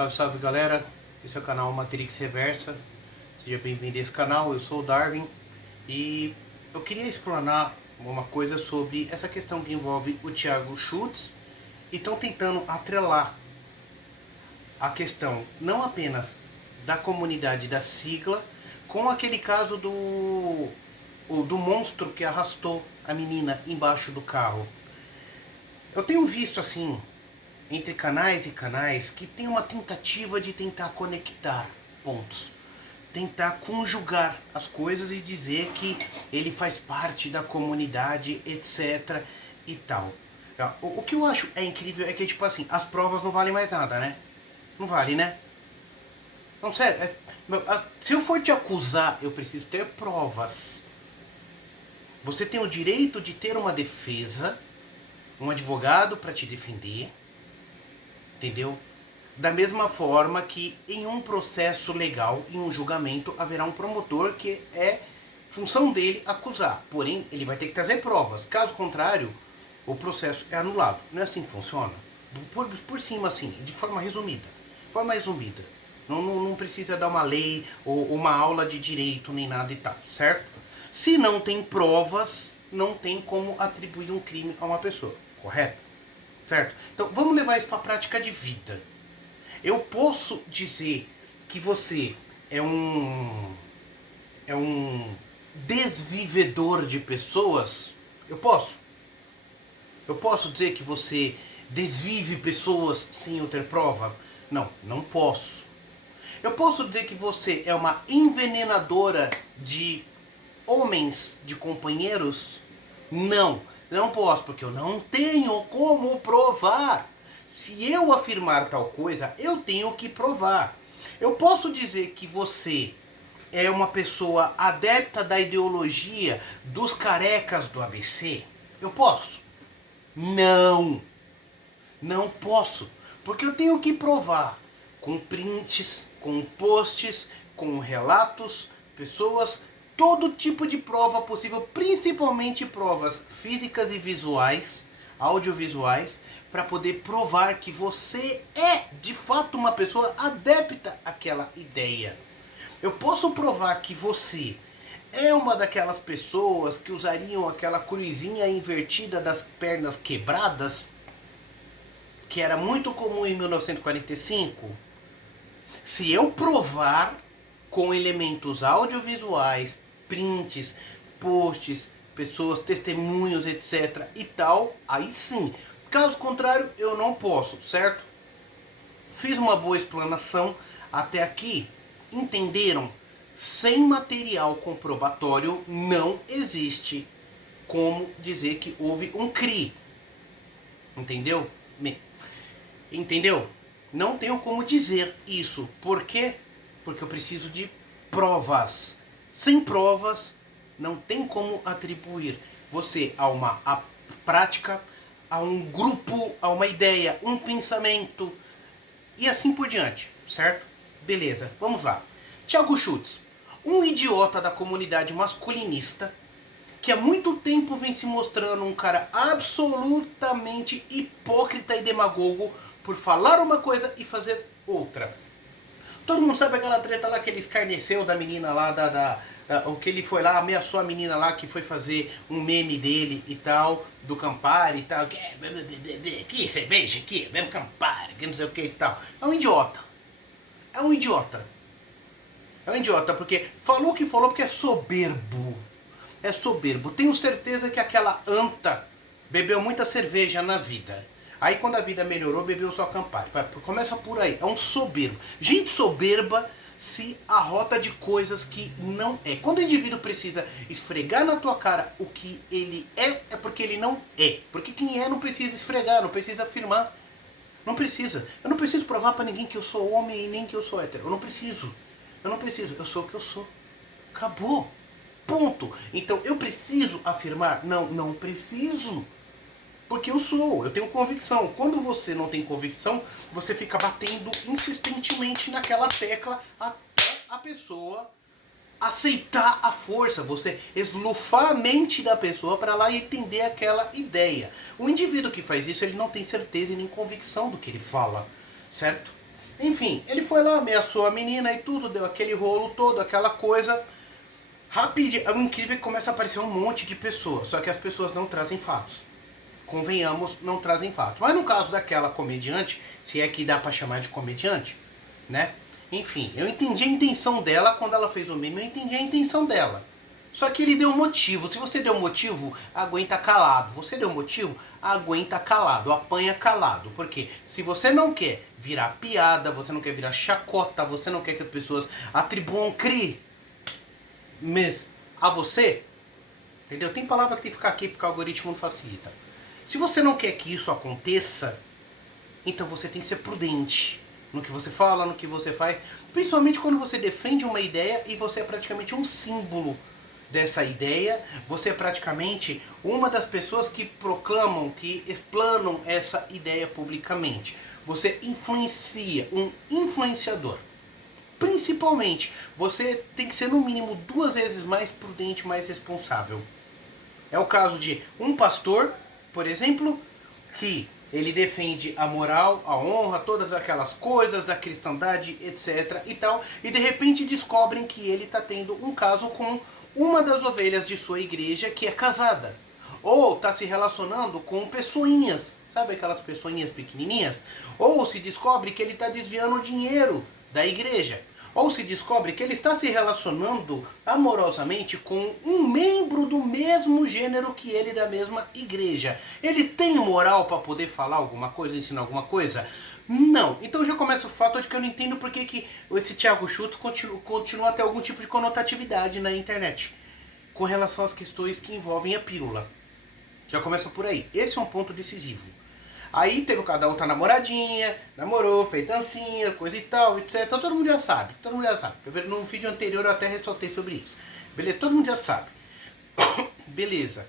Salve, salve galera, esse é o canal Matrix Reversa. Seja bem-vindo a esse canal, eu sou o Darwin. E eu queria explanar uma coisa sobre essa questão que envolve o Thiago Schultz. E estão tentando atrelar a questão não apenas da comunidade da sigla, com aquele caso do monstro que arrastou a menina embaixo do carro. Eu tenho visto assim, entre canais e canais, que tem uma tentativa de tentar conectar pontos, tentar conjugar as coisas e dizer que ele faz parte da comunidade, etc e tal. O que eu acho incrível é que, tipo assim, as provas não valem mais nada, né? Não vale, né? Não, sério, se eu for te acusar, eu preciso ter provas. Você tem o direito de ter uma defesa, um advogado para te defender, entendeu? Da mesma forma que em um processo legal, em um julgamento, haverá um promotor que é função dele acusar. Porém, ele vai ter que trazer provas. Caso contrário, o processo é anulado. Não é assim que funciona? Por cima, assim, de forma resumida. Não precisa dar uma lei ou uma aula de direito nem nada e tal, certo? Se não tem provas, não tem como atribuir um crime a uma pessoa, correto? Certo? Então vamos levar isso para a prática de vida. Eu posso dizer que você é um desvivedor de pessoas? Eu posso dizer que você desvive pessoas sem eu ter prova? Não, não posso. Eu posso dizer que você é uma envenenadora de homens, de companheiros? Não, não posso, porque eu não tenho como provar. Se eu afirmar tal coisa, eu tenho que provar. Eu posso dizer que você é uma pessoa adepta da ideologia dos carecas do ABC? Eu posso? Não, não posso, porque eu tenho que provar com prints, com posts, com relatos, pessoas, todo tipo de prova possível, principalmente provas físicas e visuais, audiovisuais, para poder provar que você é de fato uma pessoa adepta àquela ideia. Eu posso provar que você é uma daquelas pessoas que usariam aquela cruzinha invertida das pernas quebradas, que era muito comum em 1945. Se eu provar com elementos audiovisuais, prints, posts, pessoas, testemunhos, etc e tal, aí sim. Caso contrário, eu não posso, certo? Fiz uma boa explanação até aqui. Entenderam? Sem material comprobatório não existe como dizer que houve um CRI. Entendeu? Entendeu? Não tenho como dizer isso. Por quê? Porque eu preciso de provas. Sem provas, não tem como atribuir você a uma prática, a um grupo, a uma ideia, um pensamento e assim por diante, certo? Beleza, vamos lá. Thiago Schultz, um idiota da comunidade masculinista que há muito tempo vem se mostrando um cara absolutamente hipócrita e demagogo por falar uma coisa e fazer outra. Todo mundo sabe aquela treta lá que ele escarneceu da menina lá, o que ele foi lá, ameaçou a menina lá que foi fazer um meme dele e tal, do Campari e tal, que cerveja aqui, vamos Campari, que não sei o que e tal. É um idiota. É um idiota. É um idiota, porque falou o que falou porque é soberbo. É soberbo. Tenho certeza que aquela anta bebeu muita cerveja na vida. Aí quando a vida melhorou, bebeu só Campari. Começa por aí. É um soberbo. Gente soberba se arrota de coisas que não é. Quando o indivíduo precisa esfregar na tua cara o que ele é porque ele não é. Porque quem é não precisa esfregar, não precisa afirmar. Não precisa. Eu não preciso provar pra ninguém que eu sou homem e nem que eu sou hétero. Eu não preciso. Eu sou o que eu sou. Acabou. Ponto. Então eu preciso afirmar? Não, não preciso. Porque eu tenho convicção. Quando você não tem convicção, você fica batendo insistentemente naquela tecla até a pessoa aceitar a força, você eslufar a mente da pessoa para lá entender aquela ideia. O indivíduo que faz isso, ele não tem certeza e nem convicção do que ele fala, certo? Enfim, ele foi lá, ameaçou a menina e tudo, deu aquele rolo todo, aquela coisa. Rapidinho, o incrível é que começa a aparecer um monte de pessoas, só que as pessoas não trazem fatos. Convenhamos, não trazem fatos. Mas no caso daquela comediante, se é que dá pra chamar de comediante, né? Enfim, eu entendi a intenção dela quando ela fez o meme, eu entendi a intenção dela. Só que ele deu motivo. Se você deu motivo, aguenta calado. Você deu motivo, aguenta calado, apanha calado. Porque se você não quer virar piada, você não quer virar chacota, você não quer que as pessoas atribuam crimes a você, entendeu? Tem palavra que tem que ficar aqui porque o algoritmo não facilita. Se você não quer que isso aconteça, então você tem que ser prudente no que você fala, no que você faz, principalmente quando você defende uma ideia e você é praticamente um símbolo dessa ideia, você é praticamente uma das pessoas que proclamam, que explanam essa ideia publicamente. Você influencia, um influenciador. Principalmente, você tem que ser no mínimo 2 vezes mais prudente, mais responsável. É o caso de um pastor, por exemplo, que ele defende a moral, a honra, todas aquelas coisas da cristandade, etc. e tal, e de repente descobrem que ele está tendo um caso com uma das ovelhas de sua igreja que é casada. Ou está se relacionando com pessoinhas, sabe aquelas pessoinhas pequenininhas? Ou se descobre que ele está desviando dinheiro da igreja. Ou se descobre que ele está se relacionando amorosamente com um membro do mesmo gênero que ele da mesma igreja. Ele tem moral para poder falar alguma coisa, ensinar alguma coisa? Não. Então já começa o fato de que eu não entendo por que esse Thiago Schultz continua a ter algum tipo de conotatividade na internet com relação às questões que envolvem a pílula. Já começa por aí. Esse é um ponto decisivo. Aí teve cada outra namoradinha, namorou, fez dancinha, coisa e tal, etc. Então todo mundo já sabe, todo mundo já sabe. No vídeo anterior eu até ressaltei sobre isso. Beleza? Todo mundo já sabe. Beleza.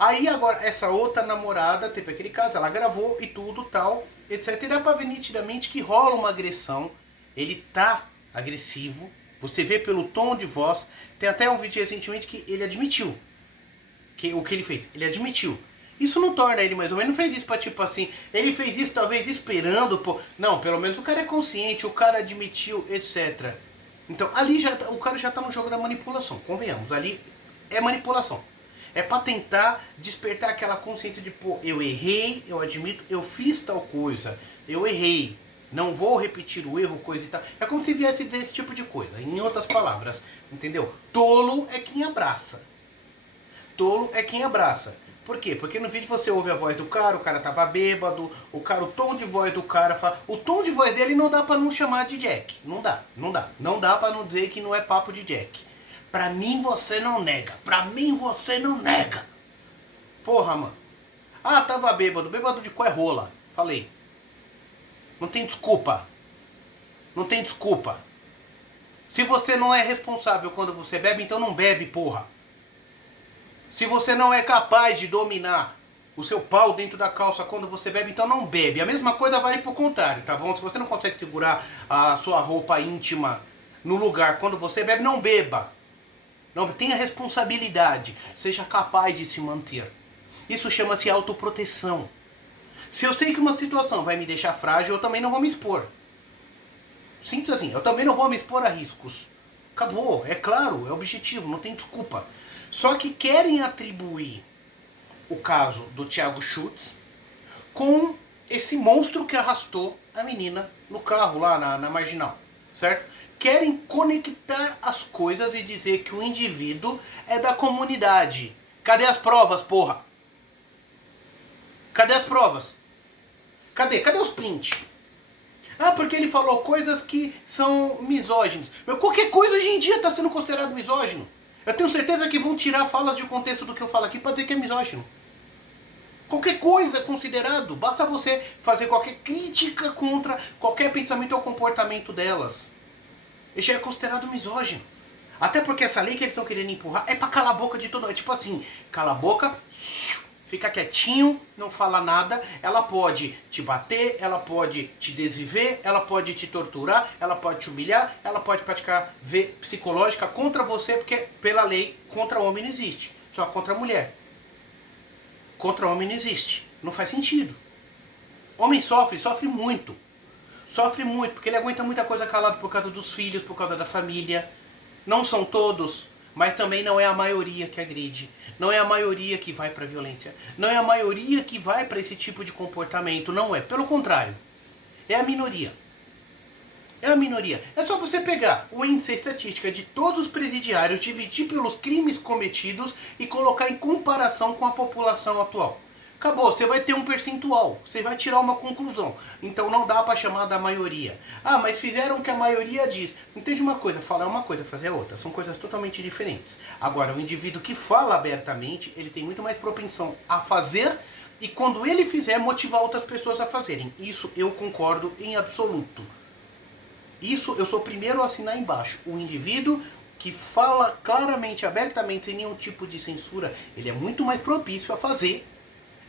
Aí agora essa outra namorada teve aquele caso, ela gravou e tudo, tal, etc. E dá pra ver nitidamente que rola uma agressão. Ele tá agressivo. Você vê pelo tom de voz. Tem até um vídeo recentemente que ele admitiu o que ele fez. Ele admitiu. Isso não torna ele mais ou menos, não fez isso pra tipo assim, ele fez isso talvez esperando, pô. Não, pelo menos o cara é consciente, o cara admitiu, etc. Então ali o cara já tá no jogo da manipulação, convenhamos, ali é manipulação. É pra tentar despertar aquela consciência de, pô, eu errei, eu admito, eu fiz tal coisa, eu errei, não vou repetir o erro, coisa e tal. É como se viesse desse tipo de coisa, em outras palavras, entendeu? Tolo é quem abraça. Tolo é quem abraça. Por quê? Porque no vídeo você ouve a voz do cara, o cara tava bêbado, o tom de voz do cara, o tom de voz dele não dá pra não chamar de Jack. Não dá. Não dá pra não dizer que não é papo de Jack. Pra mim você não nega. Pra mim você não nega. Porra, mano. Ah, tava bêbado. Bêbado de qual é rola? Falei. Não tem desculpa. Não tem desculpa. Se você não é responsável quando você bebe, então não bebe, porra. Se você não é capaz de dominar o seu pau dentro da calça quando você bebe, então não bebe. A mesma coisa vale pro contrário, tá bom? Se você não consegue segurar a sua roupa íntima no lugar quando você bebe, não beba. Não, tenha responsabilidade. Seja capaz de se manter. Isso chama-se autoproteção. Se eu sei que uma situação vai me deixar frágil, eu também não vou me expor. Simples assim, eu também não vou me expor a riscos. Acabou, é claro, é objetivo, não tem desculpa. Só que querem atribuir o caso do Thiago Schultz com esse monstro que arrastou a menina no carro lá na Marginal, certo? Querem conectar as coisas e dizer que o indivíduo é da comunidade. Cadê as provas, porra? Cadê as provas? Cadê os prints? Ah, porque ele falou coisas que são misóginas. Mas qualquer coisa hoje em dia está sendo considerado misógino. Eu tenho certeza que vão tirar falas de contexto do que eu falo aqui para dizer que é misógino. Qualquer coisa é considerado. Basta você fazer qualquer crítica contra qualquer pensamento ou comportamento delas. Isso já é considerado misógino. Até porque essa lei que eles estão querendo empurrar é para calar a boca de todo mundo. É tipo assim, cala a boca, fica quietinho, não fala nada. Ela pode te bater, ela pode te desviver, ela pode te torturar, ela pode te humilhar, ela pode praticar psicológica contra você, porque pela lei contra homem não existe, só contra mulher. Contra homem não existe, não faz sentido. Homem sofre muito. Sofre muito, porque ele aguenta muita coisa calado por causa dos filhos, por causa da família. Não são todos, mas também não é a maioria que agride. Não é a maioria que vai para violência. Não é a maioria que vai para esse tipo de comportamento. Não é. Pelo contrário. É a minoria. É a minoria. É só você pegar o índice estatística de todos os presidiários, dividir pelos crimes cometidos e colocar em comparação com a população atual. Acabou, você vai ter um percentual, você vai tirar uma conclusão. Então não dá para chamar da maioria. Ah, mas fizeram o que a maioria diz. Entende uma coisa, falar é uma coisa, fazer é outra. São coisas totalmente diferentes. Agora, o indivíduo que fala abertamente, ele tem muito mais propensão a fazer e quando ele fizer, motivar outras pessoas a fazerem. Isso eu concordo em absoluto. Isso eu sou o primeiro a assinar embaixo. O indivíduo que fala claramente, abertamente, sem nenhum tipo de censura, ele é muito mais propício a fazer.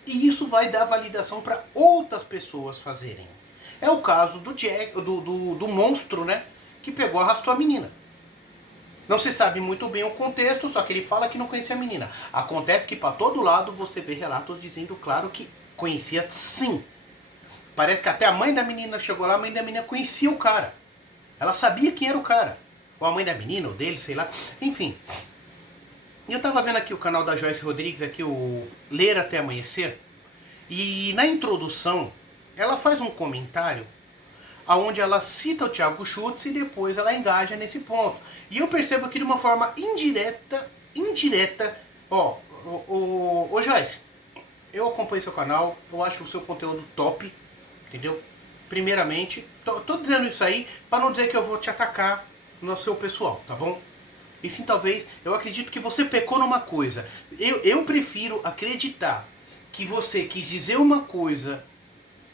E isso vai dar validação para outras pessoas fazerem. É o caso do Jack, do monstro, né? Que pegou e arrastou a menina. Não se sabe muito bem o contexto, só que ele fala que não conhecia a menina. Acontece que para todo lado você vê relatos dizendo, claro, que conhecia sim. Parece que até a mãe da menina chegou lá, a mãe da menina conhecia o cara. Ela sabia quem era o cara. Ou a mãe da menina, ou dele, sei lá. Enfim. E eu tava vendo aqui o canal da Joyce Rodrigues, aqui o Ler Até Amanhecer. E na introdução, ela faz um comentário onde ela cita o Thiago Schultz e depois ela engaja nesse ponto. E eu percebo que de uma forma indireta, ô Joyce, eu acompanho seu canal, eu acho o seu conteúdo top, entendeu? Primeiramente, tô dizendo isso aí para não dizer que eu vou te atacar no seu pessoal, tá bom? E sim, talvez, eu acredito que você pecou numa coisa. Eu prefiro acreditar que você quis dizer uma coisa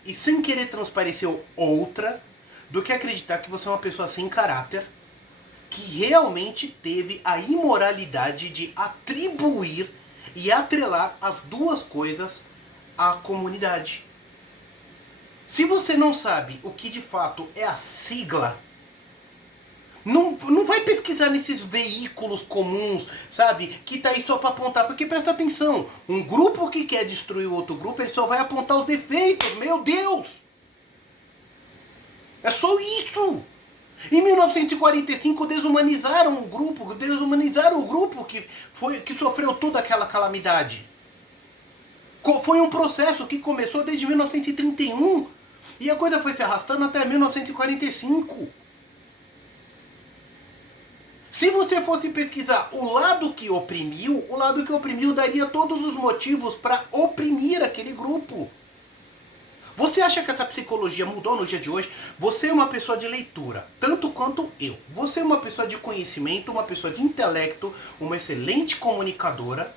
e sem querer transpareceu outra, do que acreditar que você é uma pessoa sem caráter, que realmente teve a imoralidade de atribuir e atrelar as duas coisas à comunidade. Se você não sabe o que de fato é a sigla, não vai pesquisar nesses veículos comuns, sabe? Que tá aí só para apontar, porque presta atenção, um grupo que quer destruir o outro grupo, ele só vai apontar os defeitos, meu Deus! É só isso! Em 1945 desumanizaram o grupo que sofreu toda aquela calamidade. Foi um processo que começou desde 1931 e a coisa foi se arrastando até 1945. Se você fosse pesquisar o lado que oprimiu daria todos os motivos para oprimir aquele grupo. Você acha que essa psicologia mudou no dia de hoje? Você é uma pessoa de leitura, tanto quanto eu. Você é uma pessoa de conhecimento, uma pessoa de intelecto, uma excelente comunicadora.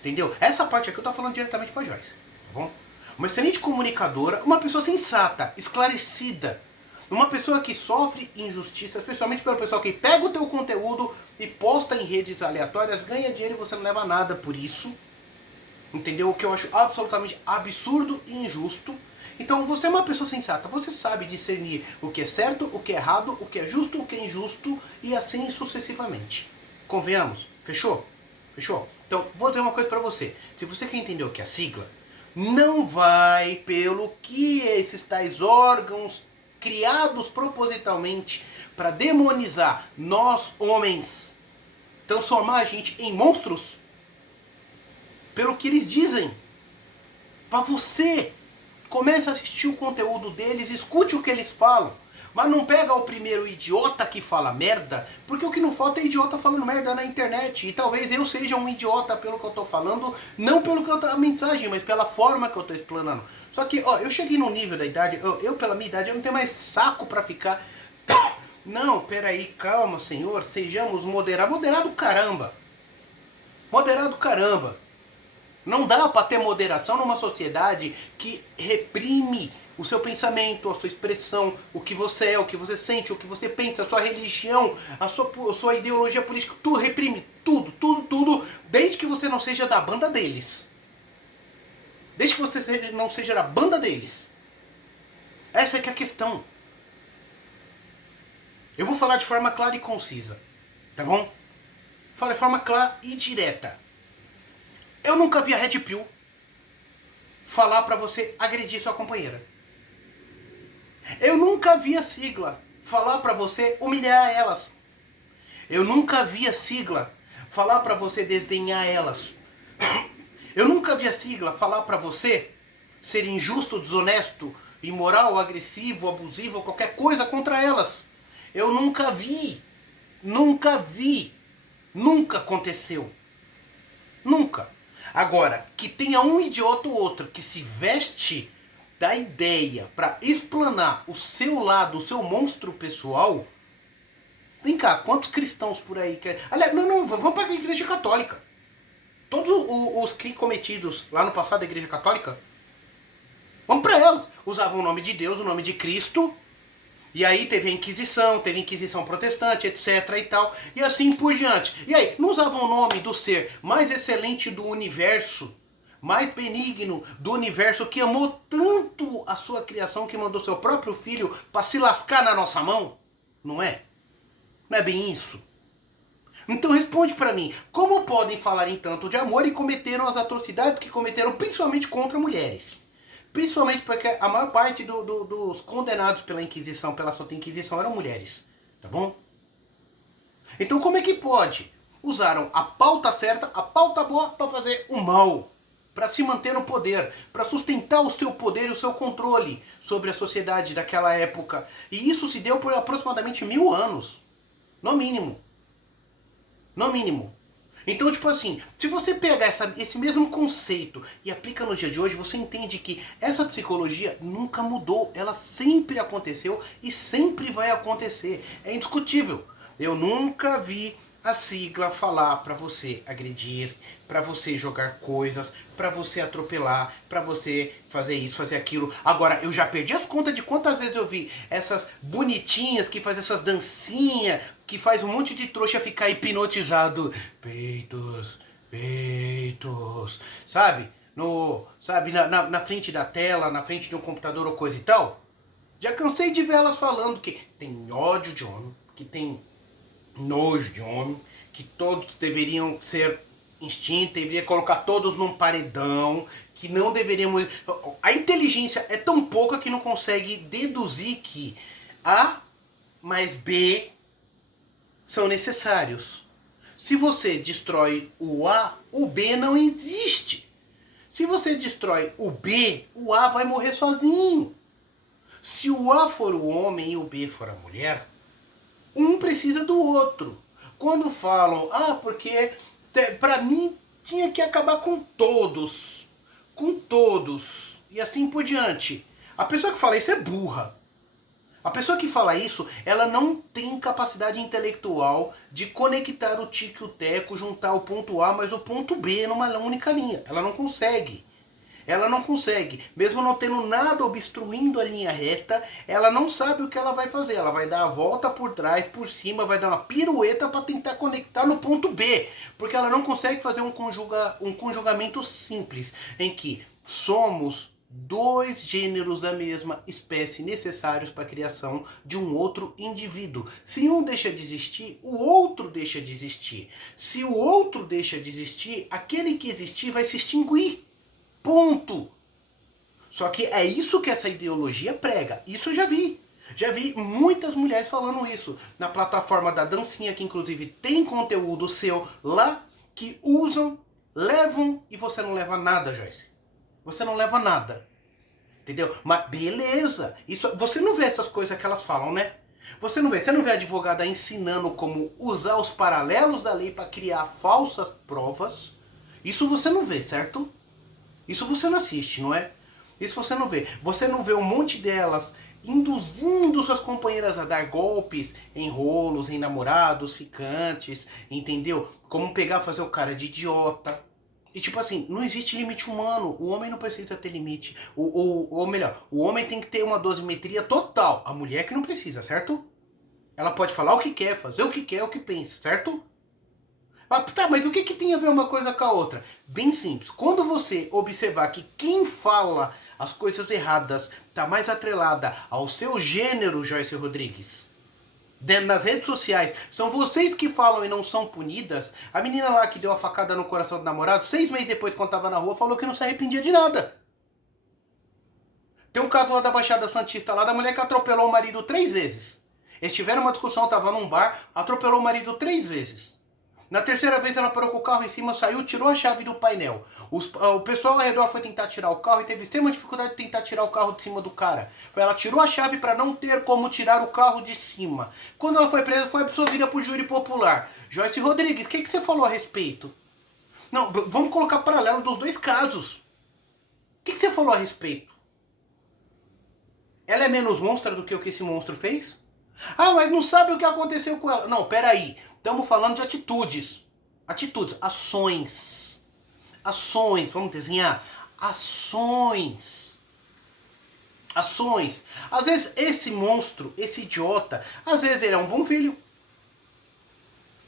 Entendeu? Essa parte aqui eu tô falando diretamente pra Joyce, tá bom? Uma excelente comunicadora, uma pessoa sensata, esclarecida. Uma pessoa que sofre injustiça, especialmente pelo pessoal que pega o teu conteúdo e posta em redes aleatórias, ganha dinheiro e você não leva nada por isso. Entendeu? O que eu acho absolutamente absurdo e injusto. Então você é uma pessoa sensata, você sabe discernir o que é certo, o que é errado, o que é justo, o que é injusto e assim sucessivamente. Convenhamos? Fechou? Fechou? Então vou dizer uma coisa pra você. Se você quer entender o que é a sigla, não vai pelo que esses tais órgãos criados propositalmente para demonizar nós homens, transformar a gente em monstros, pelo que eles dizem. Para você, comece a assistir o conteúdo deles, escute o que eles falam. Mas não pega o primeiro idiota que fala merda, porque o que não falta é idiota falando merda na internet. E talvez eu seja um idiota pelo que eu tô falando, não pelo que eu tô a mensagem, mas pela forma que eu tô explanando. Só que, ó, eu cheguei num nível da idade, eu pela minha idade, eu não tenho mais saco pra ficar... Não, peraí, calma, senhor, sejamos moderados. Moderado caramba. Moderado caramba. Não dá pra ter moderação numa sociedade que reprime o seu pensamento, a sua expressão, o que você é, o que você sente, o que você pensa, a sua religião, a sua ideologia política, tudo reprime, tudo, desde que você não seja da banda deles. Desde que você não seja da banda deles. Essa é que é a questão. Eu vou falar de forma clara e concisa, tá bom? Fala de forma clara e direta. Eu nunca vi a Red Pill falar pra você agredir sua companheira. Eu nunca vi a sigla falar pra você humilhar elas. Eu nunca vi a sigla falar pra você desdenhar elas. Eu nunca vi a sigla falar pra você ser injusto, desonesto, imoral, agressivo, abusivo, qualquer coisa contra elas. Eu nunca vi. Nunca vi. Nunca aconteceu. Nunca. Agora, que tenha um idiota ou outro que se veste da ideia para explanar o seu lado, o seu monstro pessoal. Vem cá, quantos cristãos por aí que... Aliás, não, vamos para a igreja católica. Todos os crimes cometidos lá no passado da igreja católica, vamos para elas. Usavam o nome de Deus, o nome de Cristo. E aí teve a Inquisição protestante, etc e tal. E assim por diante. E aí, não usavam o nome do ser mais excelente do universo, mais benigno do universo, que amou tanto a sua criação que mandou seu próprio filho para se lascar na nossa mão? Não é? Não é bem isso? Então responde para mim, como podem falar em tanto de amor e cometeram as atrocidades que cometeram principalmente contra mulheres? Principalmente porque a maior parte dos condenados pela Inquisição, pela Santa Inquisição, eram mulheres. Tá bom? Então como é que pode? Usaram a pauta certa, a pauta boa para fazer o mal. Para se manter no poder, para sustentar o seu poder e o seu controle sobre a sociedade daquela época. E isso se deu por aproximadamente 1000 anos. No mínimo. No mínimo. Então, tipo assim, se você pega esse mesmo conceito e aplica no dia de hoje, você entende que essa psicologia nunca mudou. Ela sempre aconteceu e sempre vai acontecer. É indiscutível. Eu nunca vi a sigla falar pra você agredir, pra você jogar coisas, pra você atropelar, pra você fazer isso, fazer aquilo. Agora, eu já perdi as contas de quantas vezes eu vi essas bonitinhas que fazem essas dancinhas, que faz um monte de trouxa ficar hipnotizado. Peitos, peitos, sabe? Sabe, na frente da tela, na frente de um computador ou coisa e tal. Já cansei de ver elas falando que tem ódio de homem, que tem nojo de homem, que todos deveriam ser extintos, deveria colocar todos num paredão, que não deveríamos... A inteligência é tão pouca que não consegue deduzir que A mais B são necessários. Se você destrói o A, o B não existe. Se você destrói o B, o A vai morrer sozinho. Se o A for o homem e o B for a mulher, um precisa do outro. Quando falam, porque pra mim tinha que acabar com todos. Com todos. E assim por diante. A pessoa que fala isso é burra. A pessoa que fala isso, ela não tem capacidade intelectual de conectar o tique e o teco, juntar o ponto A mais o ponto B numa única linha. Ela não consegue. Ela não consegue. Mesmo não tendo nada obstruindo a linha reta, ela não sabe o que ela vai fazer. Ela vai dar a volta por trás, por cima, vai dar uma pirueta para tentar conectar no ponto B. Porque ela não consegue fazer um conjugamento simples, em que somos dois gêneros da mesma espécie necessários para a criação de um outro indivíduo. Se um deixa de existir, o outro deixa de existir. Se o outro deixa de existir, aquele que existir vai se extinguir. Ponto. Só que é isso que essa ideologia prega. Isso eu já vi. Já vi muitas mulheres falando isso. Na plataforma da dancinha, que inclusive tem conteúdo seu lá, que usam, levam e você não leva nada, Joyce. Você não leva nada. Entendeu? Mas beleza. Isso, você não vê essas coisas que elas falam, né? Você não vê a advogada ensinando como usar os paralelos da lei para criar falsas provas. Isso você não vê, certo? Isso você não assiste, não é? Isso você não vê. Você não vê um monte delas induzindo suas companheiras a dar golpes em rolos, em namorados, ficantes, entendeu? Como pegar, fazer o cara de idiota. E tipo assim, não existe limite humano. O homem não precisa ter limite. Ou melhor, o homem tem que ter uma dosimetria total. A mulher que não precisa, certo? Ela pode falar o que quer, fazer o que quer, o que pensa, certo? Tá, mas o que tem a ver uma coisa com a outra? Bem simples. Quando você observar que quem fala as coisas erradas está mais atrelada ao seu gênero, Joyce Rodrigues, nas redes sociais, são vocês que falam e não são punidas. A menina lá que deu a facada no coração do namorado, 6 meses depois, quando estava na rua, falou que não se arrependia de nada. Tem um caso lá da Baixada Santista, lá da mulher que atropelou o marido 3 vezes. Eles tiveram uma discussão, tava num bar, atropelou o marido 3 vezes. Na terceira vez ela parou com o carro em cima, saiu, tirou a chave do painel. O pessoal ao redor foi tentar tirar o carro e teve extrema dificuldade de tentar tirar o carro de cima do cara. Ela tirou a chave para não ter como tirar o carro de cima. Quando ela foi presa, foi absolvida por júri popular. Joyce Rodrigues, o que você falou a respeito? Não, vamos colocar paralelo dos dois casos. O que você falou a respeito? Ela é menos monstra do que o que esse monstro fez? Ah, mas não sabe o que aconteceu com ela. Não, peraí. Estamos falando de atitudes. Atitudes, ações. Ações, vamos desenhar? Ações. Ações. Às vezes esse monstro, esse idiota, às vezes ele é um bom filho.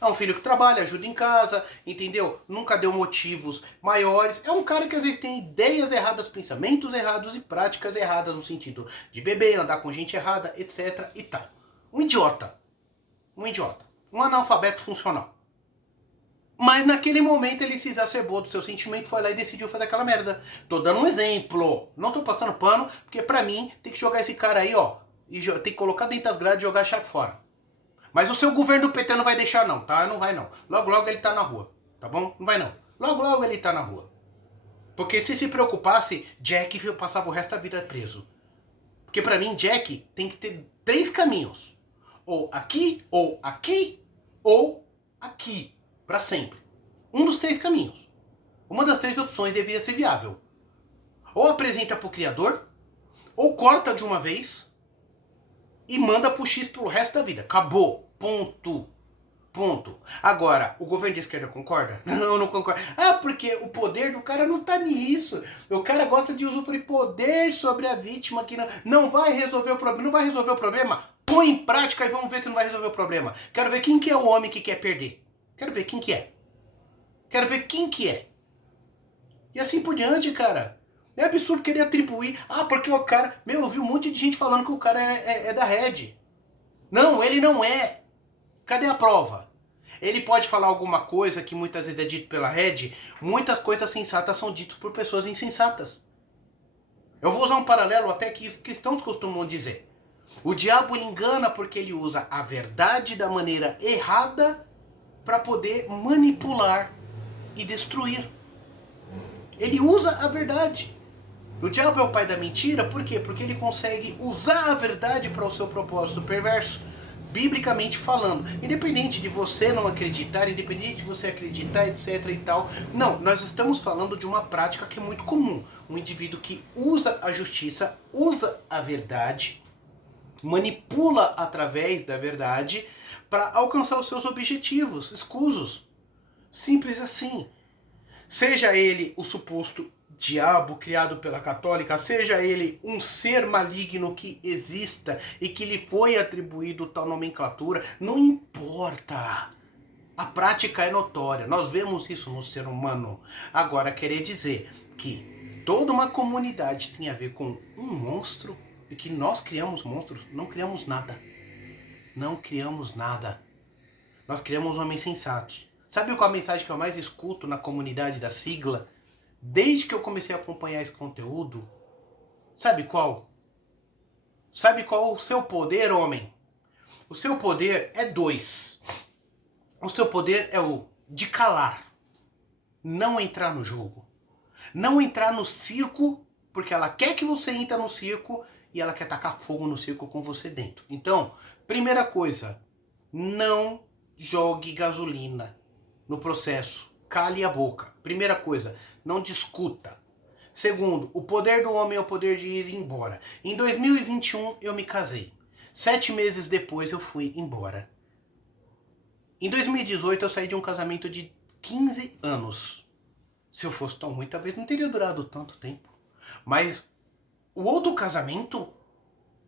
É um filho que trabalha, ajuda em casa, entendeu? Nunca deu motivos maiores. É um cara que às vezes tem ideias erradas, pensamentos errados e práticas erradas no sentido de beber, andar com gente errada, etc e tal. Um idiota. Um idiota. Um analfabeto funcional. Mas naquele momento ele se exacerbou do seu sentimento, foi lá e decidiu fazer aquela merda. Tô dando um exemplo. Não tô passando pano, porque pra mim tem que jogar esse cara aí, ó. E tem que colocar dentro das grades e jogar a chave fora. Mas o seu governo do PT não vai deixar não, tá? Não vai não. Logo, logo ele tá na rua, tá bom? Não vai não. Logo, logo ele tá na rua. Porque se preocupasse, Jack passava o resto da vida preso. Porque pra mim, Jack tem que ter 3 caminhos. Ou aqui, ou aqui, ou aqui. Pra sempre. Um dos 3 caminhos. Uma das 3 opções deveria ser viável. Ou apresenta pro criador, ou corta de uma vez e manda pro X pelo resto da vida. Acabou. Ponto. Ponto. Agora, o governo de esquerda concorda? Não, não concorda. Ah, porque o poder do cara não tá nisso. O cara gosta de usufruir poder sobre a vítima que não vai resolver o problema. Não vai resolver o problema? Põe em prática e vamos ver se não vai resolver o problema. Quero ver quem que é o homem que quer perder. Quero ver quem que é. Quero ver quem que é. E assim por diante, cara. É absurdo querer atribuir. Ah, porque o cara... Meu, eu vi um monte de gente falando que o cara é da Red. Não, ele não é. Cadê a prova? Ele pode falar alguma coisa que muitas vezes é dito pela Red. Muitas coisas sensatas são ditas por pessoas insensatas. Eu vou usar um paralelo até que cristãos costumam dizer. O diabo engana porque ele usa a verdade da maneira errada para poder manipular e destruir. Ele usa a verdade. O diabo é o pai da mentira, por quê? Porque ele consegue usar a verdade para o seu propósito perverso, biblicamente falando. Independente de você não acreditar, independente de você acreditar, etc e tal. Não, nós estamos falando de uma prática que é muito comum. Um indivíduo que usa a justiça, usa a verdade, manipula através da verdade para alcançar os seus objetivos escusos. Simples assim. Seja ele o suposto diabo criado pela católica, seja ele um ser maligno que exista e que lhe foi atribuído tal nomenclatura, não importa. A prática é notória, nós vemos isso no ser humano. Agora, querer dizer que toda uma comunidade tem a ver com um monstro e que nós criamos monstros, não criamos nada. Não criamos nada. Nós criamos homens sensatos. Sabe qual a mensagem que eu mais escuto na comunidade da sigla? Desde que eu comecei a acompanhar esse conteúdo, sabe qual? Sabe qual o seu poder, homem? O seu poder é 2. O seu poder é o de calar. Não entrar no jogo. Não entrar no circo, porque ela quer que você entre no circo e ela quer tacar fogo no circo com você dentro. Então, primeira coisa, não jogue gasolina no processo. Cale a boca. Primeira coisa, não discuta. Segundo, o poder do homem é o poder de ir embora. Em 2021 eu me casei. 7 meses depois eu fui embora. Em 2018 eu saí de um casamento de 15 anos. Se eu fosse tão ruim, talvez não teria durado tanto tempo. Mas o outro casamento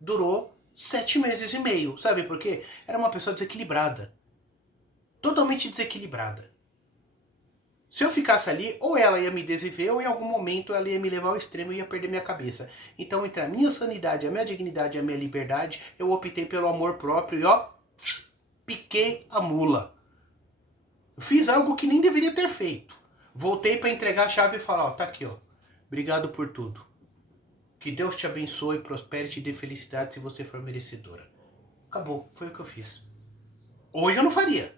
durou 7 meses e meio. Sabe por quê? Era uma pessoa desequilibrada. Totalmente desequilibrada. Se eu ficasse ali, ou ela ia me desviver, ou em algum momento ela ia me levar ao extremo e ia perder minha cabeça. Então, entre a minha sanidade, a minha dignidade e a minha liberdade, eu optei pelo amor próprio e ó, piquei a mula. Fiz algo que nem deveria ter feito. Voltei para entregar a chave e falar, ó, tá aqui, ó. Obrigado por tudo. Que Deus te abençoe, prospere e te dê felicidade se você for merecedora. Acabou, foi o que eu fiz. Hoje eu não faria.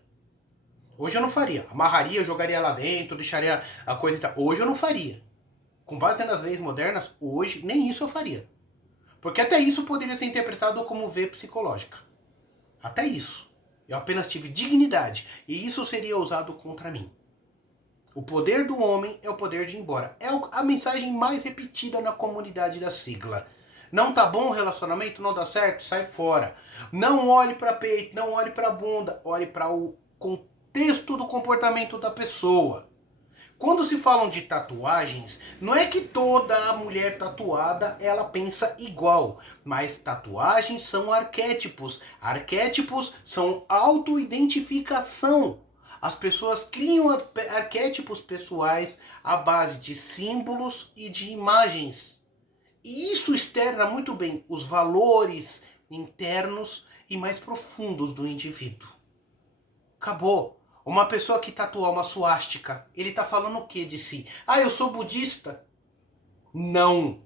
Hoje eu não faria. Amarraria, jogaria lá dentro, deixaria a coisa e tal. Hoje eu não faria. Com base nas leis modernas, hoje nem isso eu faria. Porque até isso poderia ser interpretado como V psicológica. Até isso. Eu apenas tive dignidade. E isso seria usado contra mim. O poder do homem é o poder de ir embora. É a mensagem mais repetida na comunidade da sigla. Não tá bom o relacionamento, não dá certo, sai fora. Não olhe para peito, não olhe para bunda, olhe para o contexto do comportamento da pessoa. Quando se falam de tatuagens, não é que toda mulher tatuada ela pensa igual, mas tatuagens são arquétipos. Arquétipos são autoidentificação. As pessoas criam arquétipos pessoais à base de símbolos e de imagens. E isso externa muito bem os valores internos e mais profundos do indivíduo. Acabou. Uma pessoa que tatua uma suástica, ele está falando o que de si? Ah, eu sou budista? Não.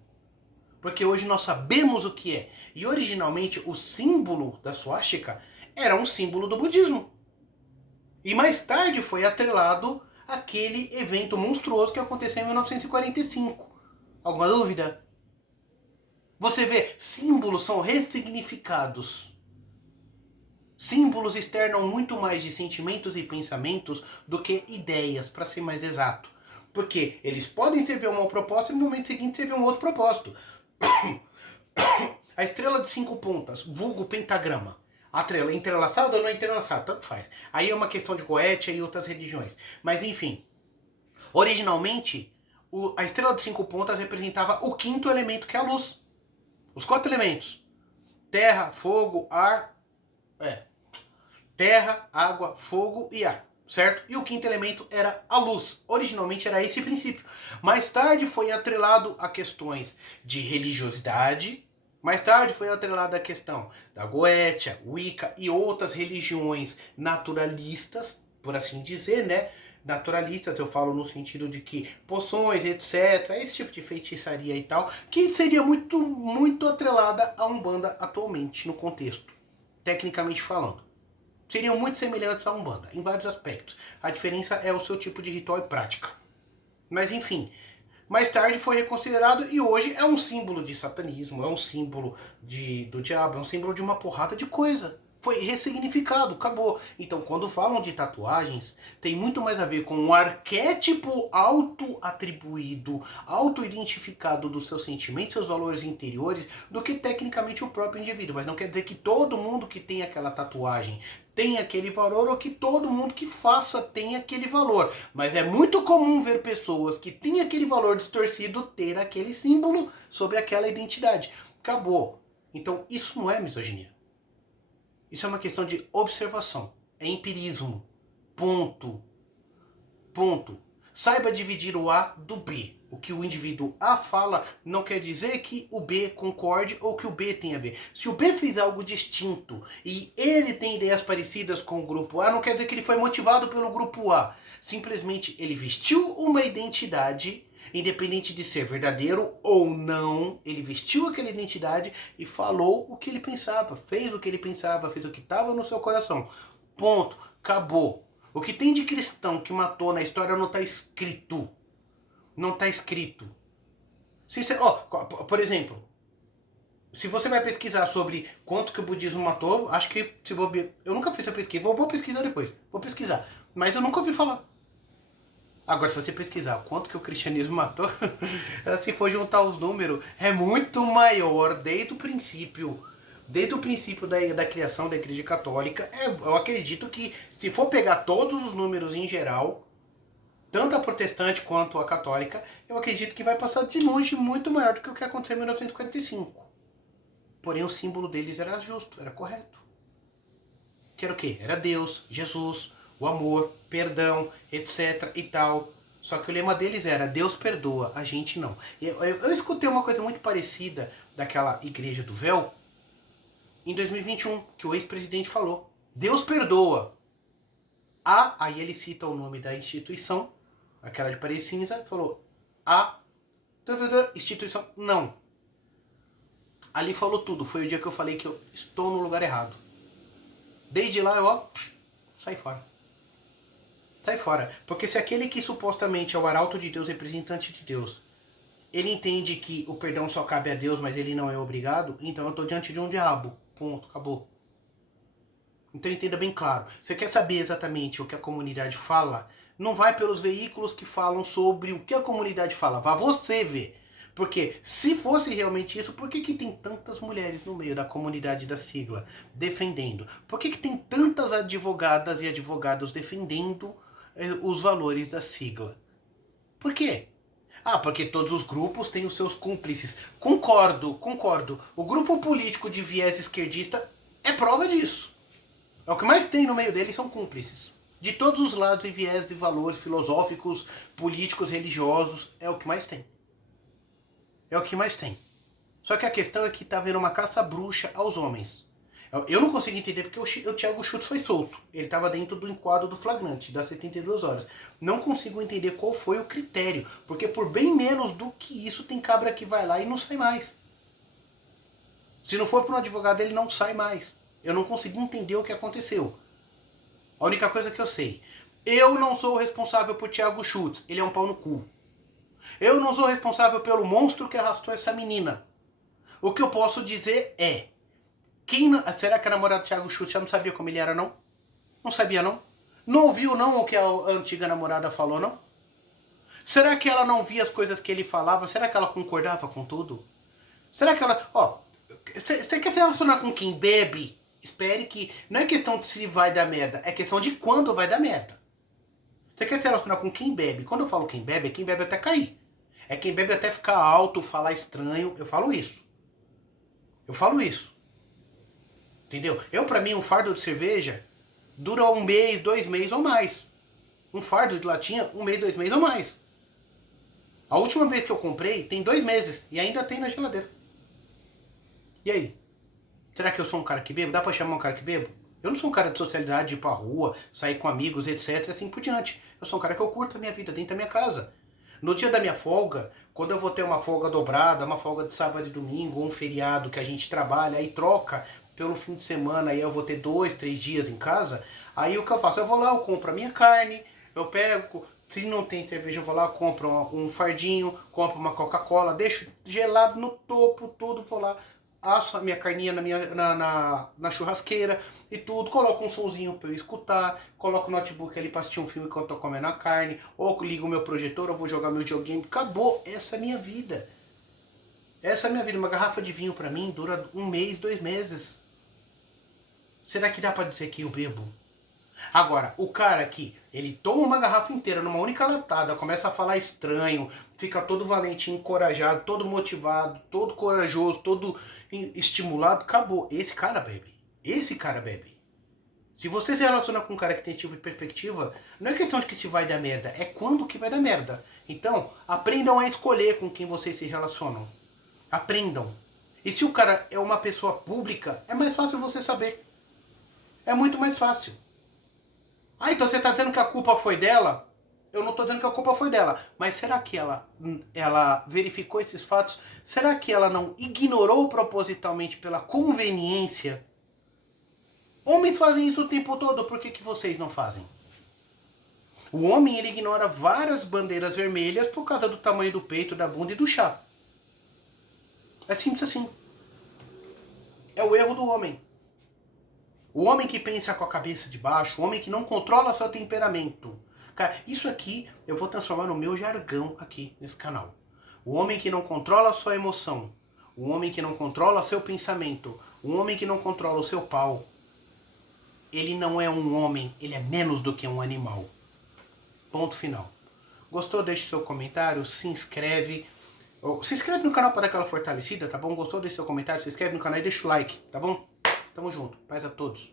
Porque hoje nós sabemos o que é. E originalmente o símbolo da suástica era um símbolo do budismo. E mais tarde foi atrelado àquele evento monstruoso que aconteceu em 1945. Alguma dúvida? Você vê, símbolos são ressignificados. Símbolos externam muito mais de sentimentos e pensamentos do que ideias, para ser mais exato. Porque eles podem servir a um propósito e no momento seguinte servir a um outro propósito. A estrela de 5 pontas, vulgo pentagrama. A estrela é entrelaçada ou não é entrelaçada, tanto faz. Aí é uma questão de Goethe e outras religiões. Mas enfim, originalmente, a estrela de 5 pontas representava o quinto elemento, que é a luz. Os 4 elementos. Terra, fogo, ar... Terra, água, fogo e ar, certo? E o quinto elemento era a luz. Originalmente era esse princípio. Mais tarde foi atrelado a questões de religiosidade. Mais tarde foi atrelado a questão da Goetia, Wicca e outras religiões naturalistas, por assim dizer, né? Naturalistas, eu falo no sentido de que poções, etc., esse tipo de feitiçaria e tal, que seria muito atrelada à Umbanda atualmente, no contexto, tecnicamente falando. Seriam muito semelhantes à Umbanda, em vários aspectos. A diferença é o seu tipo de ritual e prática. Mas enfim, mais tarde foi reconsiderado e hoje é um símbolo de satanismo, é um símbolo do diabo, é um símbolo de uma porrada de coisa. Foi ressignificado, acabou. Então, quando falam de tatuagens, tem muito mais a ver com um arquétipo auto-atribuído, auto-identificado dos seus sentimentos, seus valores interiores, do que tecnicamente o próprio indivíduo. Mas não quer dizer que todo mundo que tem aquela tatuagem tem aquele valor ou que todo mundo que faça tem aquele valor. Mas é muito comum ver pessoas que têm aquele valor distorcido ter aquele símbolo sobre aquela identidade. Acabou. Então, isso não é misoginia. Isso é uma questão de observação. É empirismo. Ponto. Ponto. Saiba dividir o A do B. O que o indivíduo A fala não quer dizer que o B concorde ou que o B tenha a ver. Se o B fez algo distinto e ele tem ideias parecidas com o grupo A, não quer dizer que ele foi motivado pelo grupo A. Simplesmente ele vestiu uma identidade, independente de ser verdadeiro ou não, ele vestiu aquela identidade e falou o que ele pensava, fez o que ele pensava, fez o que estava no seu coração. Ponto. Acabou. O que tem de cristão que matou na história não está escrito. Não está escrito. Por exemplo, se você vai pesquisar sobre quanto que o budismo matou, acho que eu nunca fiz essa pesquisa, vou pesquisar depois, vou pesquisar, mas eu nunca ouvi falar. Agora, se você pesquisar quanto que o cristianismo matou, se for juntar os números, é muito maior desde o princípio. Desde o princípio da criação da Igreja Católica, eu acredito que se for pegar todos os números em geral, tanto a protestante quanto a católica, eu acredito que vai passar de longe muito maior do que o que aconteceu em 1945. Porém, o símbolo deles era justo, era correto. Que era o quê? Era Deus, Jesus, o amor, perdão, etc e tal. Só que o lema deles era Deus perdoa, a gente não. Eu escutei uma coisa muito parecida daquela Igreja do Véu em 2021, que o ex-presidente falou. Deus perdoa. Aí ele cita o nome da instituição, aquela de parede cinza, falou, a instituição não. Ali falou tudo. Foi o dia que eu falei que eu estou no lugar errado. Desde lá eu, ó, sai fora. Sai fora. Porque se aquele que supostamente é o arauto de Deus, representante de Deus, ele entende que o perdão só cabe a Deus, mas ele não é obrigado, então eu estou diante de um diabo. Ponto. Acabou. Então entenda bem claro. Você quer saber exatamente o que a comunidade fala? Não vai pelos veículos que falam sobre o que a comunidade fala. Vá você ver. Porque se fosse realmente isso, por que tem tantas mulheres no meio da comunidade da sigla defendendo? Por que tem tantas advogadas e advogados defendendo os valores da sigla? Por quê? Ah, porque todos os grupos têm os seus cúmplices. Concordo, concordo. O grupo político de viés esquerdista é prova disso. É o que mais tem no meio deles são cúmplices. De todos os lados e viés de valores filosóficos, políticos, religiosos, é o que mais tem. É o que mais tem. Só que a questão é que tá vendo uma caça bruxa aos homens. Eu não consigo entender porque o Thiago Schultz foi solto. Ele estava dentro do enquadro do flagrante, das 72 horas. Não consigo entender qual foi o critério. Porque por bem menos do que isso, tem cabra que vai lá e não sai mais. Se não for para um advogado, ele não sai mais. Eu não consegui entender o que aconteceu. A única coisa que eu sei. Eu não sou o responsável por Thiago Schultz. Ele é um pau no cu. Eu não sou responsável pelo monstro que arrastou essa menina. O que eu posso dizer é... será que a namorada do Thiago Schultz já não sabia como ele era, não? Não sabia, não? Não ouviu, não, o que a antiga namorada falou, não? Será que ela não via as coisas que ele falava? Será que ela concordava com tudo? Será que ela... Ó, você quer se relacionar com quem bebe? Espere que... Não é questão de se vai dar merda, é questão de quando vai dar merda. Você quer se relacionar com quem bebe? Quando eu falo quem bebe, é quem bebe até cair. É quem bebe até ficar alto, falar estranho. Eu falo isso. Eu falo isso. Entendeu? Pra mim, um fardo de cerveja dura 1 mês, 2 meses ou mais. Um fardo de latinha, 1 mês, 2 meses ou mais. A última vez que eu comprei, tem 2 meses. E ainda tem na geladeira. E aí? Será que eu sou um cara que bebo? Dá pra chamar um cara que bebo? Eu não sou um cara de socialidade, de ir pra rua, sair com amigos, etc. Assim por diante. Eu sou um cara que eu curto a minha vida dentro da minha casa. No dia da minha folga, quando eu vou ter uma folga dobrada, uma folga de sábado e domingo, um feriado que a gente trabalha e troca pelo fim de semana, aí eu vou ter 2, 3 dias em casa, aí o que eu faço? Eu vou lá, eu compro a minha carne, eu pego, se não tem cerveja, eu vou lá, compro um fardinho, compro uma Coca-Cola, deixo gelado no topo, tudo, vou lá, asso a minha carninha na churrasqueira e tudo, coloco um sonzinho pra eu escutar, coloco o notebook ali pra assistir um filme enquanto eu tô comendo a carne, ou ligo o meu projetor, eu vou jogar meu videogame, acabou, essa é a minha vida. Essa é a minha vida, uma garrafa de vinho pra mim dura 1 mês, 2 meses. Será que dá pra dizer que eu bebo? Agora, o cara que ele toma uma garrafa inteira numa única latada, começa a falar estranho, fica todo valente, encorajado, todo motivado, todo corajoso, todo estimulado, acabou. Esse cara bebe. Esse cara bebe. Se você se relaciona com um cara que tem esse tipo de perspectiva, não é questão de que se vai dar merda, é quando que vai dar merda. Então, aprendam a escolher com quem vocês se relacionam. Aprendam. E se o cara é uma pessoa pública, é mais fácil você saber. É muito mais fácil. Ah, então você está dizendo que a culpa foi dela? Eu não estou dizendo que a culpa foi dela. Mas será que ela verificou esses fatos? Será que ela não ignorou propositalmente pela conveniência? Homens fazem isso o tempo todo, por que vocês não fazem? O homem, ele ignora várias bandeiras vermelhas por causa do tamanho do peito, da bunda e do chá. É simples assim. É o erro do homem. O homem que pensa com a cabeça de baixo, o homem que não controla seu temperamento. Cara, isso aqui eu vou transformar no meu jargão aqui nesse canal. O homem que não controla a sua emoção, o homem que não controla seu pensamento, o homem que não controla o seu pau, ele não é um homem, ele é menos do que um animal. Ponto final. Gostou? Deixe seu comentário, se inscreve. Se inscreve no canal para dar aquela fortalecida, tá bom? Gostou? Deixe seu comentário, se inscreve no canal e deixa o like, tá bom? Tamo junto. Paz a todos.